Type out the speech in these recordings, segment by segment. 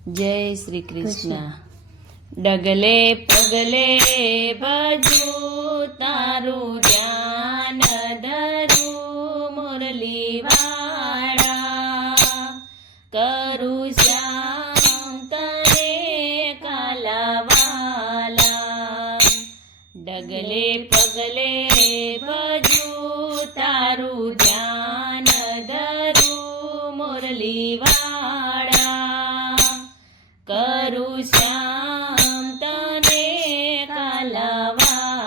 જય શ્રી કૃષ્ણ. ડગલે પગલે ભજું તારું ધ્યાન ધરું મુરલી વાળા, કરું શ્યામ તને કાલાવાલા. ડગલે પગલે ભજું તારું ધ્યાન ધરું મુરલી વાળા, કરું શ્યામ તને કાલાવાલા.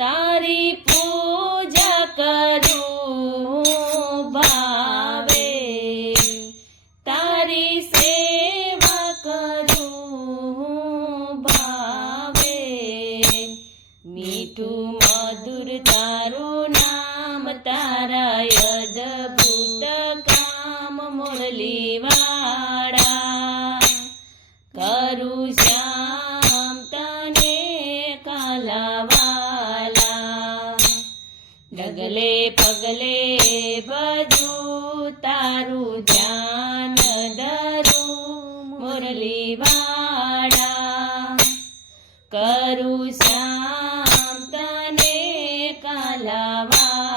તારી પૂજા કરું ભાવે, તારી સેવા કરું ભાવે. મીઠું મધુર તારું નામ, તારા અદભુત કામ મુરલી વાળા, કરું શ્યામ તને કાલાવાલા. ડગલે પગલે ભજું તારું ધ્યાન ધરું મુરલી વાળા, કરું શ્યામ તને કાલાવાલા.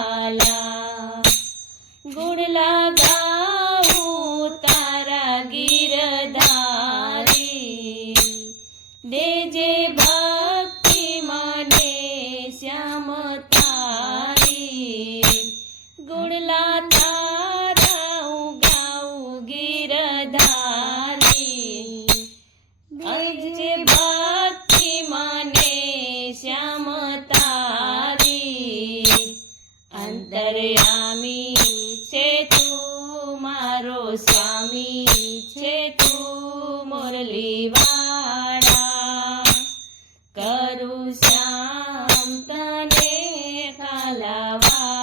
ગુણ લગાવું તારા ગીરધારી, દેજે ભક્તિ મને શ્યામ તારી. ગુણલા તારા હું ગાઉં ગીરધારી, દેજે ભક્તિ મને શ્યામ તારી. અંતર્યામી છે તું મારો સ્વામી છે તું મુરલી વાળા, કરું શ્યામ તને કાલાવાલા.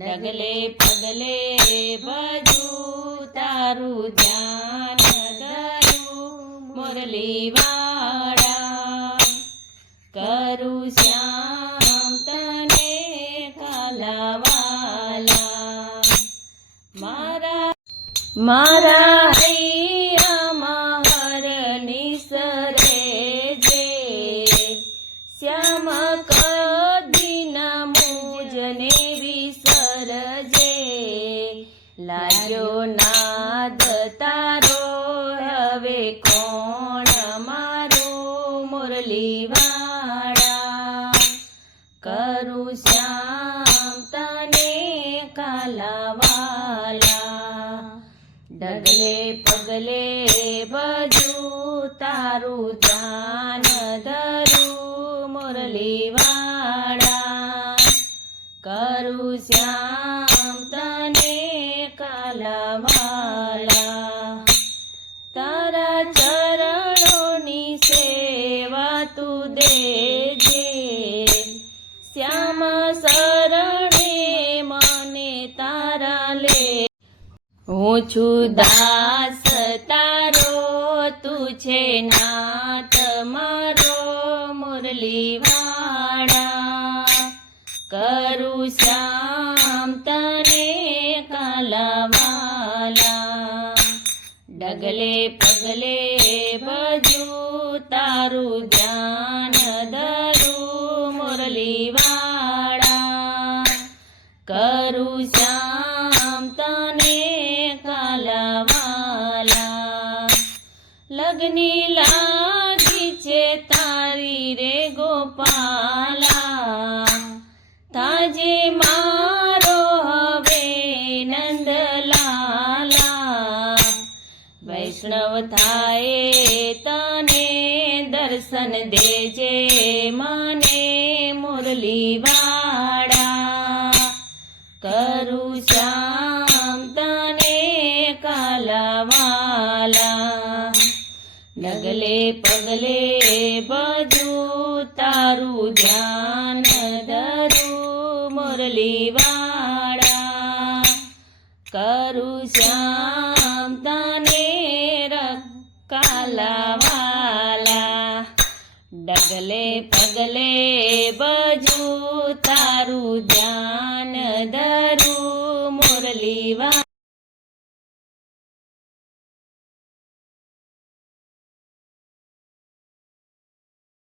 ડગલે પગલે ભજું તારું ધ્યાન ધરું મુરલી વાળા, કરું શ્યામ તને કાલાવાલા. મારા હૈયામાં હર નિસરે જે, શ્યામ કદી ન મુજને વિસરજે. લાગ્યો નાદ તારો હવે કોણ મારું મુરલી વાળા, કરું શ્યામ તને કાલાવાલા. ડગલે પગલે ભજું તારું ધ્યાન ધરું મુરલી વાળા, કરું શ્યામ તને કાલાવાલા. તારા ચરણોની સેવા તું દેજે, શ્યામ શરણે મને તારા લે. હું છું દાસ તારો, તું છે નાથ મારો મુરલી વાળા, કરું શ્યામ તને કાલાવાલા. ડગલે પગલે ભજું તારું ધ્યાન ધરું મુરલી વાળા, કરું શ્યામ તને કાલાવાલા. લગની લાગી છે તારી રે ગોપાલા, તાજે મારો હવે નંદલાલા. વૈષ્ણવ થાય તને દર્શન દેજે મને મુરલી વાળા, કરું શ્યામ તને કાલાવાલા. ડગલે પગલે ભજું તારું ધ્યાન ધરું મુરલી વાળા, કરું શ્યામ તને કાલાવાલા. ડગલે પગલે ભજું